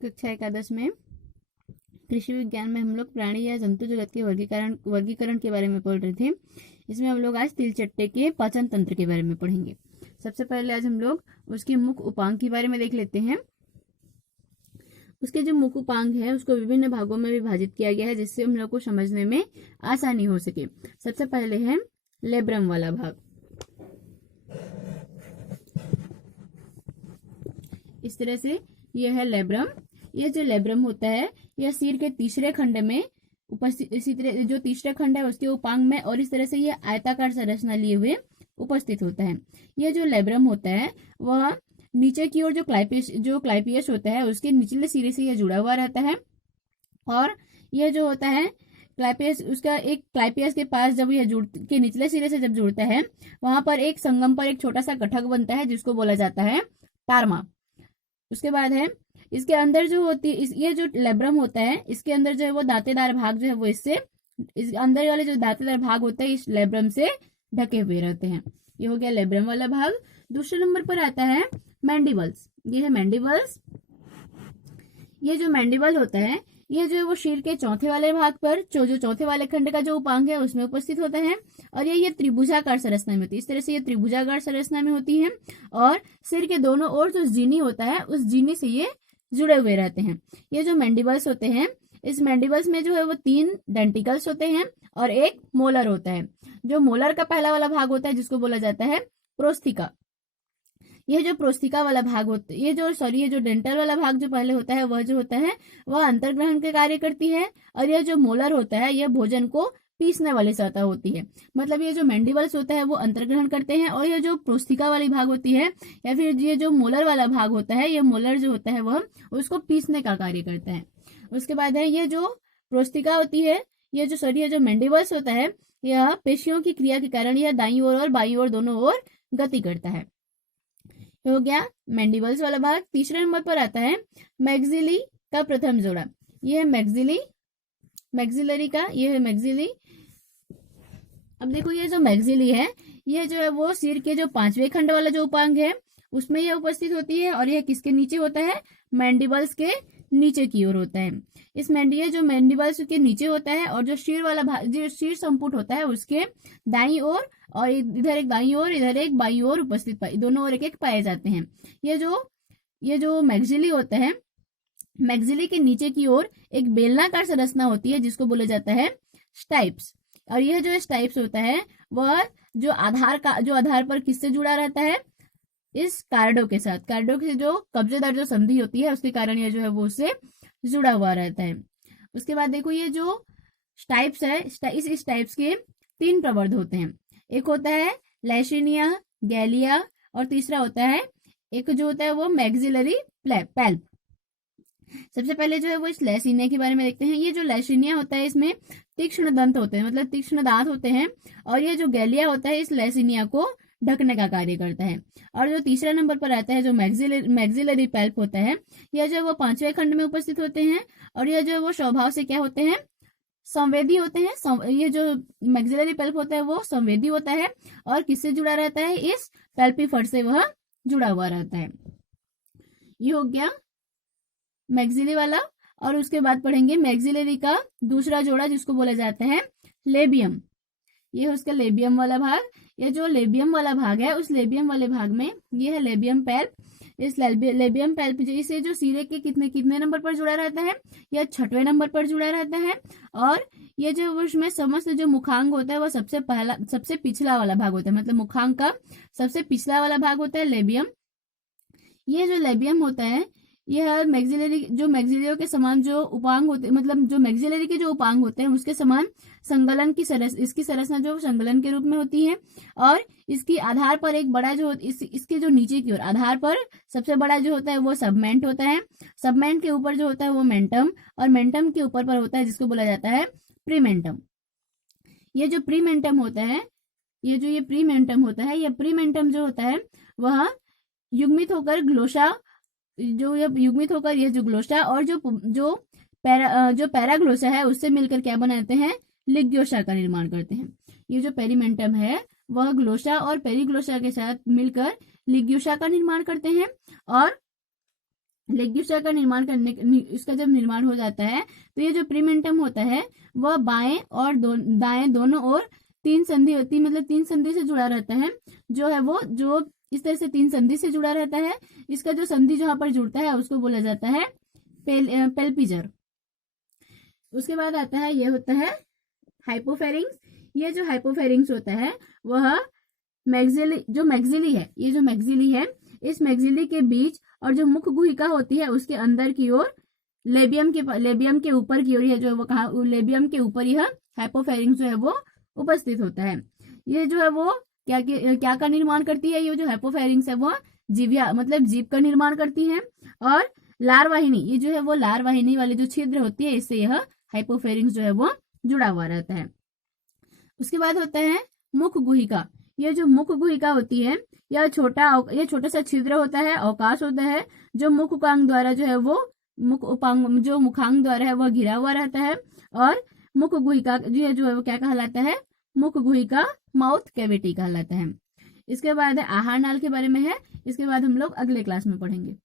कक्षा एकादश में कृषि विज्ञान में हम लोग प्राणी या जंतु जगत के वर्गीकरण के बारे में पढ़ रहे थे। इसमें हम लोग आज तिलचट्टे के पाचन तंत्र के बारे में पढ़ेंगे। सबसे पहले आज हम लोग उसके मुख्य उपांग के बारे में देख लेते हैं। उसके जो मुख्य उपांग है उसको विभिन्न भागों में विभाजित किया गया है, जिससे हम लोग को समझने में आसानी हो सके। सबसे पहले है लेब्रम वाला भाग। इस तरह से यह है लेब्रम। यह जो लेब्रम होता है यह सिर के तीसरे खंड में उपस्थित, इसी तरह जो तीसरा खंड है उसके उपांग में, और इस तरह से यह आयताकार संरचना लिए हुए उपस्थित होता है। यह जो लेब्रम होता है वह नीचे की ओर जो क्लाइपियस होता है उसके निचले सिरे से यह जुड़ा हुआ रहता है। और यह जो होता है क्लाइपियस, उसका एक क्लाइपियस के पास जब यह के निचले सिरे से जब जुड़ता है वहां पर एक संगम पर एक छोटा सा गठक बनता है जिसको बोला जाता है टार्मा। उसके बाद है इसके अंदर जो होती ये जो लेब्रम होता है इसके अंदर जो है वो दांतेदार भाग जो है वो इस अंदर वाले जो दांतेदार भाग होते हैं इस लेब्रम से ढके हुए रहते हैं। ये हो गया लेब्रम वाला भाग। दूसरे नंबर पर आता है मैंडिबल्स। ये है मैंडिबल्स। ये जो मैंडिबल होता है ये जो है वो शीर के चौथे वाले भाग पर जो चौथे वाले खंड का जो उपांग है उसमें उपस्थित होता है, और ये त्रिभुजाकार संरचना में होती है। इस तरह से ये त्रिभुजाकार संरचना में होती है, और सिर के दोनों ओर जो जीनी होता है उस जीनी से ये जुड़े हुए रहते हैं। ये जो मैंडिबल्स होते हैं इस मैंडिबल्स में जो है वो 3 डेंटिकल्स होते हैं और एक मोलर होता है। जो मोलर का पहला वाला भाग होता है जिसको बोला जाता है प्रोस्थिका। ये जो प्रोस्थिका वाला भाग होता है ये जो डेंटल वाला भाग जो पहले होता है वह जो होता है वह अंतर्ग्रहण के कार्य करती है, और यह जो मोलर होता है यह भोजन को पीसने वाली सतह होती है। मतलब ये जो मैंडिबल्स होता है वो अंतर्ग्रहण करते हैं, और यह जो प्रोस्थिका वाली भाग होती है या फिर ये जो मोलर वाला भाग होता है यह मोलर जो होता है वह उसको पीसने का कार्य करता है। उसके बाद है ये जो प्रोस्थिका होती है ये जो मैंडिबल्स होता है यह पेशियों की क्रिया के कारण यह दाईं ओर और बाईं ओर दोनों ओर गति करता है। हो गया मैंडिबल्स वाला भाग। तीसरे नंबर पर आता है मैक्सिली का प्रथम जोड़ा। यह है मैक्सिलरी का, यह है मैक्सिली। अब देखो ये जो मैक्सिली है यह जो है वो सिर के जो 5वें खंड वाला जो उपांग है उसमें यह उपस्थित होती है, और यह किसके नीचे होता है मैंडिबल्स के नीचे की ओर होता है। जो मैंडिबल्स के नीचे होता है और जो शीर वाला भाग जो शीर संपुट होता है उसके दाईं ओर, और इधर एक दाईं ओर इधर एक बाईं ओर उपस्थित दोनों ओर एक एक पाए जाते हैं। ये जो मैक्सिली होता है मैक्सिली के नीचे की ओर एक बेलनाकार संरचना होती है जिसको बोला जाता है स्टाइप्स। और यह जो स्टाइप्स होता है वह जो आधार पर किससे जुड़ा रहता है इस कार्डो के साथ। कार्डो से जो कब्जेदार जो संधि होती है उसके कारण यह जो है वो उससे जुड़ा हुआ रहता है। उसके बाद देखो ये जो स्टाइप्स है इस स्टाइप्स के 3 प्रवर्ध होते हैं। एक होता है लैशिनिया, गैलिया, और तीसरा होता है एक जो होता है वो मैक्सिलरी पैल्प। सबसे पहले जो है वो इस लैशिनिया के बारे में देखते हैं। ये जो लैशिनिया होता है इसमें तीक्ष्ण दंत होते हैं, मतलब तीक्ष्ण दांत होते हैं, और ये जो गैलिया होता है इस लैशिनिया को ढकने का कार्य करता है। और जो तीसरा नंबर पर आता है जो मैक्सिलरी पैल्प होता है यह जो वो 5वें खंड में उपस्थित होते हैं, और यह जो वो स्वभाव से क्या होते हैं संवेदी होते हैं। ये जो मैक्सिलरी पैल्प होता है वो संवेदी होता है, और किससे जुड़ा रहता है इस पैल्पी फर से वह जुड़ा हुआ रहता है। ये हो गया मैक्सिली वाला। और उसके बाद पढ़ेंगे मैक्सिलरी का दूसरा जोड़ा जिसको बोला जाता है लेबियम। ये है उसका लेबियम वाला भाग। ये जो लेबियम वाला भाग है उस लेबियम वाले भाग में ये है लेबियम पैल्प। इस लेबियम पैल्प इसे जो सिरे के कितने नंबर पर जुड़ा रहता है यह 6वें नंबर पर जुड़ा रहता है, और ये जो उसमें समस्त जो मुखांग होता है वह सबसे पिछला वाला भाग होता है, मतलब मुखांग का सबसे पिछला वाला भाग होता है लेबियम। ये जो लेबियम होता है यह मैक्सिलरी के समान जो उपांग होते हैं, मतलब जो मैक्सिलरी के जो उपांग होते हैं उसके समान इसकी संरचना जो संगलन के रूप में होती है, और इसकी आधार पर एक बड़ा जो इसके जो नीचे की ओर आधार पर सबसे बड़ा जो होता है वो सबमेंट होता है। सबमेंट के ऊपर जो होता है वो मेंटम, और मेंटम के ऊपर पर होता है जिसको बोला जाता है प्रीमेंटम। ये जो प्रीमेंटम होता है यह प्रीमेंटम जो होता है वह युग्मित होकर ग्लोशा और जो पैराग्लोशा है उससे मिलकर क्या बनाते हैं लिग्योशा का निर्माण करते हैं। ये जो पेरिमेंटम है वह ग्लोशा और पेरिग्लोशा के साथ मिलकर लिग्योशा का निर्माण करते हैं, और लिग्यूस्टा का निर्माण इसका जब निर्माण हो जाता है तो ये जो प्रीमेंटम होता है वह बाएं और दाएं दोनों ओर 3 संधि होती है, मतलब 3 संधि से जुड़ा रहता है, जो है वो जो इस तरह से 3 संधि से जुड़ा रहता है। इसका जो संधि जहां पर जुड़ता है उसको बोला जाता है पेल्पिजर। उसके बाद आता है ये होता है हाइपोफेरिंग्स। ये जो हाइपोफेरिंग्स होता है वह जो मैक्सिली है, ये जो मैक्सिली है, इस मैक्सिली के बीच और जो मुख गुहिका होती है उसके अंदर की ओर लेबियम के ऊपर की ओर, यह जो है वो कहा लेबियम के ऊपर यह हाइपोफेरिंग्स जो है वो उपस्थित होता है। ये जो है वो क्या का निर्माण करती है, ये जो हाइपोफेरिंग्स है वो जीविया मतलब जीव का निर्माण करती है। और लार वाहिनी, ये जो है वो लार वाहिनी वाली जो छिद्र होती है इससे यह हाइपोफेरिंग्स जो है वो जुड़ा हुआ रहता है। उसके बाद होता है मुख गुहिका। ये जो मुख गुहिका होती है यह छोटा सा छिद्र होता है, अवकाश होता है, जो मुख उपांग द्वारा जो है वो मुखांग द्वारा है वह घिरा हुआ रहता है। और मुख गुहिका जो है वो क्या कहलाता है, मुख गुहिका माउथ कैविटी कहलाता है। इसके बाद आहार नाल के बारे में है, इसके बाद हम लोग अगले क्लास में पढ़ेंगे।